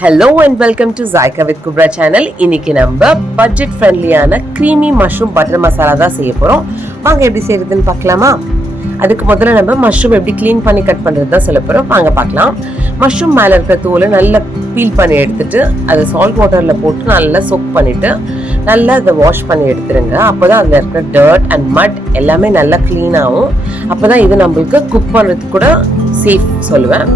Hello and welcome to Zyka with Kubra channel. இன்னைக்கு நம்ம budget ஃப்ரெண்ட்லியான creamy mushroom butter masala தான் செய்ய போறோம். வாங்க எப்படி செய்யறதுன்னு பார்க்கலாமா? அதுக்கு முதல்ல நம்ம மஷ்ரூம் எப்படி க்ளீன் பண்ணி கட் பண்றது தான் சொல்ல போறோம். வாங்க பார்க்கலாம். மஷ்ரூம் மேல இருக்கிற தோலை நல்லா பீல் பண்ணி எடுத்துட்டு அதை சால்ட் வாட்டர்ல போட்டு நல்லா சோக் பண்ணிட்டு நல்லா அதை வாஷ் பண்ணி எடுத்துருங்க. அப்போதான் அதில் இருக்கிற டர்ட் அண்ட் மட் எல்லாமே நல்லா க்ளீன் ஆகும். அப்போதான் இது நம்மளுக்கு குக் பண்ணுறதுக்கு கூட சேஃப் சொல்லுவேன்.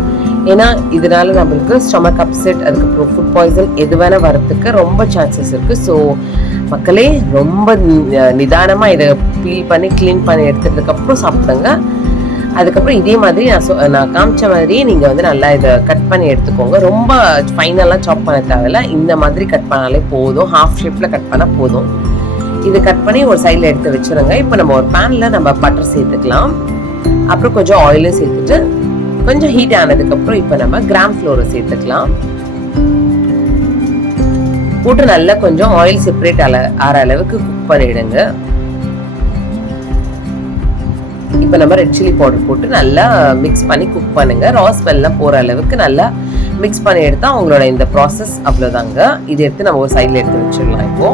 ஏன்னா இதனால நம்மளுக்கு ஸ்டொமக் அப்செட், அதுக்கப்புறம் ஃபுட் பாய்சன் எது வேணால் வரத்துக்கு ரொம்ப சான்சஸ் இருக்குது. ஸோ மக்களே ரொம்ப நிதானமாக இதை பீல் பண்ணி க்ளீன் பண்ணி எடுத்ததுக்கப்புறம் சாப்பிடுங்க. அதுக்கப்புறம் இதே மாதிரி நான் காமிச்ச மாதிரி நீங்கள் வந்து நல்லா இதை கட் பண்ணி எடுத்துக்கோங்க. ரொம்ப ஃபைனலாக சாப் பண்ண தேவையில்ல, இந்த மாதிரி கட் பண்ணாலே போதும். ஹாஃப் ஷேப்பில் கட் பண்ணால் போதும். இது கட் பண்ணி ஒரு சைடில் எடுத்து வச்சுருங்க. இப்போ நம்ம ஒரு பேனில் நம்ம பட்டர் சேர்த்துக்கலாம். அப்புறம் கொஞ்சம் ஆயிலும் சேர்த்துட்டு கொஞ்சம் ஹீட் ஆனதுக்கப்புறம் இப்போ நம்ம கிராம் ஃப்ளோரை சேர்த்துக்கலாம். போட்டு நல்லா கொஞ்சம் ஆயில் செப்பரேட் ஆற அளவுக்கு குக் பண்ணிடுங்க. இப்போ நம்ம ரெட் சில்லி பவுடர் போட்டு நல்லா மிக்ஸ் பண்ணி குக் பண்ணுங்க. ரா ஸ்மெல்லாம் போற அளவுக்கு நல்லா மிக்ஸ் பண்ணி எடுத்தா உங்களோட இந்த ப்ராசஸ் அவ்வளோதாங்க. இதை எடுத்து நம்ம ஒரு சைடில் எடுத்து வச்சிடலாம். இப்போ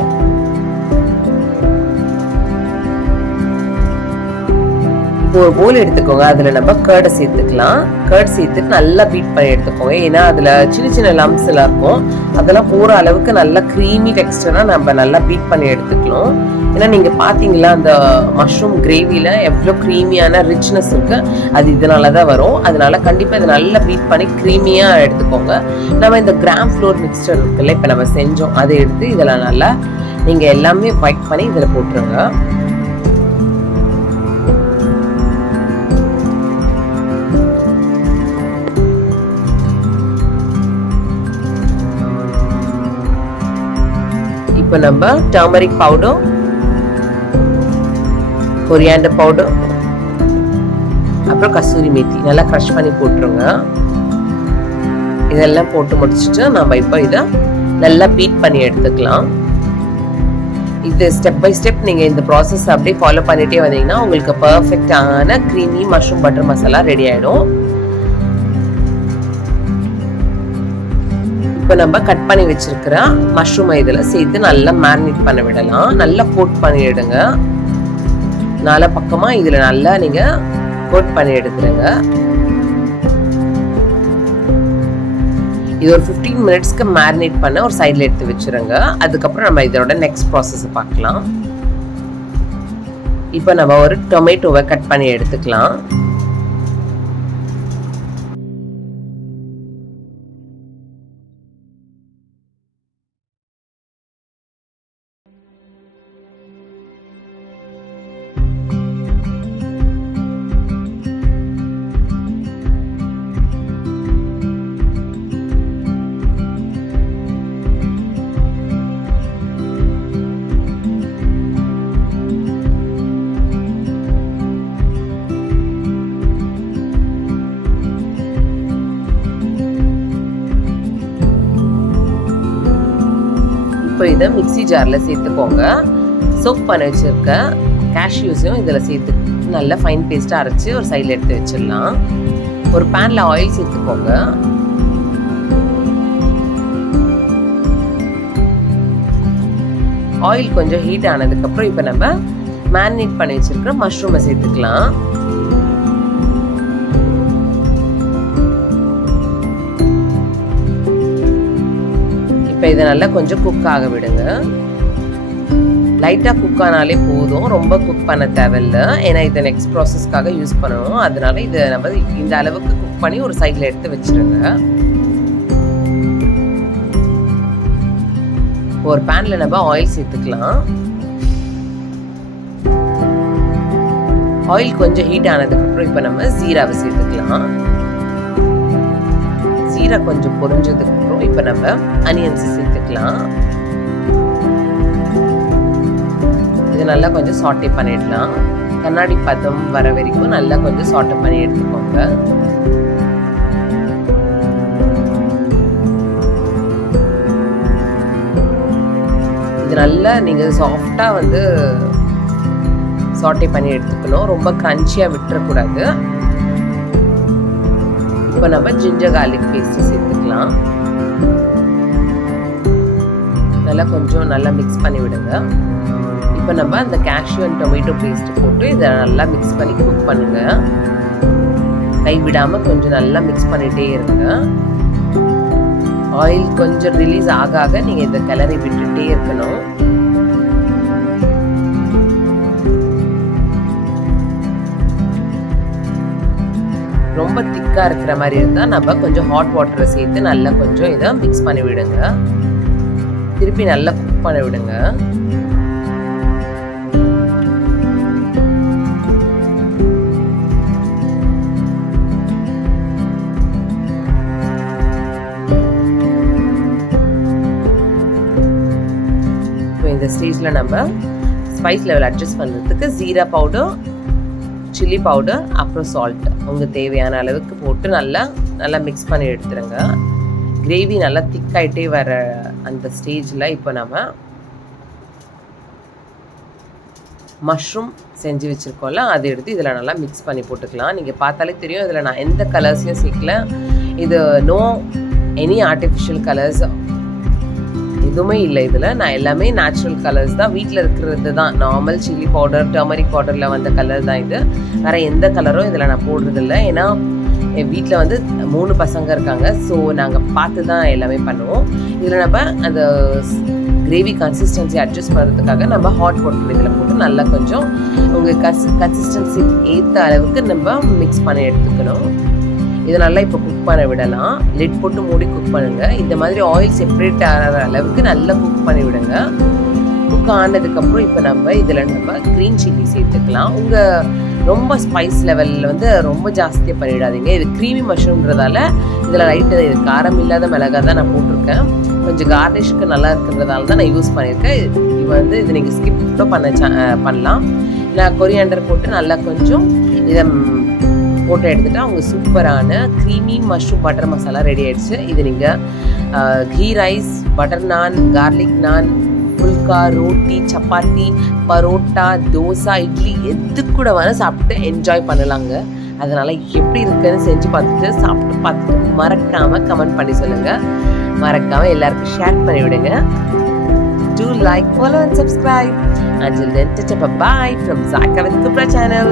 ஒரு போல் எடுத்துக்கோங்க. அதில் நம்ம கர்டை சேர்த்துக்கலாம். கர்ட் சேர்த்துட்டு நல்லா பீட் பண்ணி எடுத்துக்கோங்க. ஏன்னா அதில் சின்ன சின்ன லம்ஸ் எல்லாம் இருக்கும். அதெல்லாம் போகிற அளவுக்கு நல்லா க்ரீமி டெக்ஸ்டராக நம்ம நல்லா பீட் பண்ணி எடுத்துக்கலாம். ஏன்னா நீங்கள் பார்த்தீங்களா அந்த மஷ்ரூம் கிரேவியில் எவ்வளோ க்ரீமியான ரிச்னஸ் இருக்குது, அது இதனால தான் வரும். அதனால கண்டிப்பாக இதை நல்லா பீட் பண்ணி க்ரீமியாக எடுத்துக்கோங்க. நம்ம இந்த கிராம் ஃப்ளோர் மிக்ஸ்டர் இருக்குல்ல, இப்போ நம்ம செஞ்சோம், அதை எடுத்து இதில் நல்லா நீங்கள் எல்லாமே ஒயிட் பண்ணி இதில் போட்டுருங்க. இப்போ நம்ம டர்மரிக் பவுடர், கொரியாண்டர் பவுடர், அப்புறம் கசூரி மேத்தி நல்லா க்ரஷ் பண்ணி போட்டுருங்க. இதெல்லாம் போட்டு முடிச்சுட்டு நம்ம இப்போ இதை நல்லா பீட் பண்ணி எடுத்துக்கலாம். இது ஸ்டெப் பை ஸ்டெப் நீங்கள் இந்த ப்ராசஸ் அப்படியே ஃபாலோ பண்ணிட்டே வந்தீங்கன்னா உங்களுக்கு பர்ஃபெக்டான creamy mushroom butter masala ready ஆகிடும். இப்போ நம்ம கட் பண்ணி வச்சிருக்கிற மஷ்ரூமை இதில் சேர்த்து நல்லா மேரினேட் பண்ண விடலாம். நல்லா கோட் பண்ணிடுங்க. நாலா பக்கமாக இதில் நல்லா நீங்கள் கோட் பண்ணி எடுத்துருங்க. இது ஒரு 15 மினிட்ஸ்க்கு மேரினேட் பண்ண ஒரு சைடில் எடுத்து வச்சுருங்க. அதுக்கப்புறம் நம்ம இதோட நெக்ஸ்ட் ப்ராசஸை பார்க்கலாம். இப்போ நம்ம ஒரு டொமேட்டோவை கட் பண்ணி எடுத்துக்கலாம். இப்போ இதை மிக்ஸி ஜாரில் சேர்த்துக்கோங்க. சோக் பண்ணி வச்சுருக்க கேஷ்யூஸையும் இதில் சேர்த்து நல்லா ஃபைன் பேஸ்ட்டாக அரைச்சி ஒரு சைடில் எடுத்து வச்சிடலாம். ஒரு பேனில் ஆயில் சேர்த்துக்கோங்க. ஆயில் கொஞ்சம் ஹீட் ஆனதுக்கப்புறம் இப்போ நம்ம மேரினேட் பண்ணி வச்சுருக்கிற மஷ்ரூமை சேர்த்துக்கலாம். இப்போ இதை நல்லா கொஞ்சம் குக் ஆக விடுங்க. லைட்டாக குக் ஆனாலே போதும், ரொம்ப குக் பண்ண தேவையில்லை. ஏன்னா இதை நெக்ஸ்ட் ப்ராசஸ்க்காக யூஸ் பண்ணணும். அதனால இதை நம்ம இந்த அளவுக்கு குக் பண்ணி ஒரு சைடில் எடுத்து வச்சுருங்க. ஒரு பேனில் நம்ம ஆயில் சேர்த்துக்கலாம். ஆயில் கொஞ்சம் ஹீட் ஆனதுக்கப்புறம் இப்போ நம்ம ஜீராவை சேர்த்துக்கலாம். ஜீரா கொஞ்சம் பொரிஞ்சதுக்கு அப்புறம் இப்போ நம்ம அனியன்ஸ் சேர்த்துக்கலாம். இது நல்லா கொஞ்சம் சாட்டே பண்ணிடலாம். கண்ணாடி பதம் வர வரைக்கும் நல்லா கொஞ்சம் சாட்டை பண்ணி எடுத்துக்கோங்க. இது நல்லா நீங்கள் சாஃப்டாக வந்து சாட்டே பண்ணி எடுத்துக்கணும். ரொம்ப க்ரன்ச்சியாக விட்டுறக்கூடாது. இப்போ நம்ம ஜிஞ்சர் கார்லிக் பேஸ்ட் சேர்த்துக்கலாம். அதெல்லாம் கொஞ்சம் நல்லா மிக்ஸ் பண்ணி விடுங்க. இப்போ நம்ம அந்த கேஷ்யூ அண்ட் டொமேட்டோ பேஸ்ட் போட்டு இதை நல்லா மிக்ஸ் பண்ணி குக் பண்ணுங்க. கைவிடாமல் கொஞ்சம் நல்லா மிக்ஸ் பண்ணிகிட்டே இருங்க. ஆயில் கொஞ்சம் ரிலீஸ் ஆக நீங்கள் இதை கிளறி விட்டுட்டே இருக்கணும். ரொம்ப திக்காக இருக்கிற மாதிரி இருந்தால் நம்ம கொஞ்சம் ஹாட் வாட்டரை சேர்த்து நல்லா கொஞ்சம் இதை மிக்ஸ் பண்ணி விடுங்க. திருப்பி நல்லா குக் பண்ணி விடுங்க. இப்போ இந்த ஸ்டேஜில் நம்ம ஸ்பைஸ் லெவல் அட்ஜஸ்ட் பண்ணுறதுக்கு ஜீரா பவுடர், சில்லி பவுடர், அப்புறம் சால்ட் உங்களுக்கு தேவையான அளவுக்கு போட்டு நல்லா மிக்ஸ் பண்ணி எடுத்துருங்க. கிரேவி நல்லா திக்காயிட்டே வர அந்த ஸ்டேஜில் இப்போ நம்ம மஷ்ரூம் செஞ்சு வச்சுருக்கோம்ல அதை எடுத்து இதில் நல்லா மிக்ஸ் பண்ணி போட்டுக்கலாம். நீங்கள் பார்த்தாலே தெரியும் இதில் நான் எந்த கலர்ஸையும் சேர்க்கல. இது நோ எனி ஆர்டிஃபிஷியல் கலர்ஸ் எதுவுமே இல்லை. இதில் நான் எல்லாமே நேச்சுரல் கலர்ஸ் தான், வீட்டில் இருக்கிறது தான். நார்மல் சில்லி பவுடர், டர்மரிக் பவுடரில் வந்த கலர் தான் இது. வேறு எந்த கலரும் இதில் நான் போடுறதில்லை. ஏன்னா என் வீட்டில் வந்து 3 பசங்க இருக்காங்க. ஸோ நாங்கள் பார்த்து தான் எல்லாமே பண்ணுவோம். இதில் நம்ம அந்த கிரேவி கன்சிஸ்டன்சி அட்ஜஸ்ட் பண்ணுறதுக்காக நம்ம ஹாட் வாட்டர் இதில் போட்டு நல்லா கொஞ்சம் உங்கள் கன்சிஸ்டன்சி ஏற்ற அளவுக்கு நம்ம மிக்ஸ் பண்ணி எடுத்துக்கணும். இதை நல்லா இப்போ குக் பண்ண விடலாம். லிட் போட்டு மூடி குக் பண்ணுங்கள். இந்த மாதிரி ஆயில் செப்பரேட் ஆகிற அளவுக்கு நல்லா குக் பண்ணி விடுங்க. குக் ஆனதுக்கப்புறம் இப்போ நம்ம இதில் க்ரீன் சில்லி சேர்த்துக்கலாம். உங்கள் ரொம்ப ஸ்பைஸ் லெவலில் வந்து ரொம்ப ஜாஸ்தியாக பண்ணிடாதீங்க. இது க்ரீமி மஷ்ரூம்ன்றதால இதில் லைட்டு இது காரம் இல்லாத மிளகா தான் நான் போட்டிருக்கேன். கொஞ்சம் கார்னிஷ்க்கு நல்லா இருக்கிறதால தான் நான் யூஸ் பண்ணியிருக்கேன். இது வந்து இது நீங்கள் ஸ்கிப் கூட பண்ணலாம். நான் கொரியாண்டர் போட்டு நல்லா கொஞ்சம் இதை போட்டு எடுத்துகிட்டா அவங்க சூப்பரான creamy mushroom butter masala ready ஆகிடுச்சு. இது நீங்கள் கீ ரைஸ், பட்டர் நான், கார்லிக் நான், புல்கா, ரோட்டி, சப்பாத்தி, பரோட்டா, தோசை, இட்லி எது கூட வேணால் சாப்பிட்டு என்ஜாய் பண்ணலாங்க. அதனால் எப்படி இருக்குன்னு செஞ்சு பார்த்துட்டு மறக்காமல் கமெண்ட் பண்ணி சொல்லுங்கள். மறக்காமல் எல்லாருக்கும் ஷேர் பண்ணி விடுங்க. Do like, follow and subscribe. Until then, bye from Zyka with Kubra channel.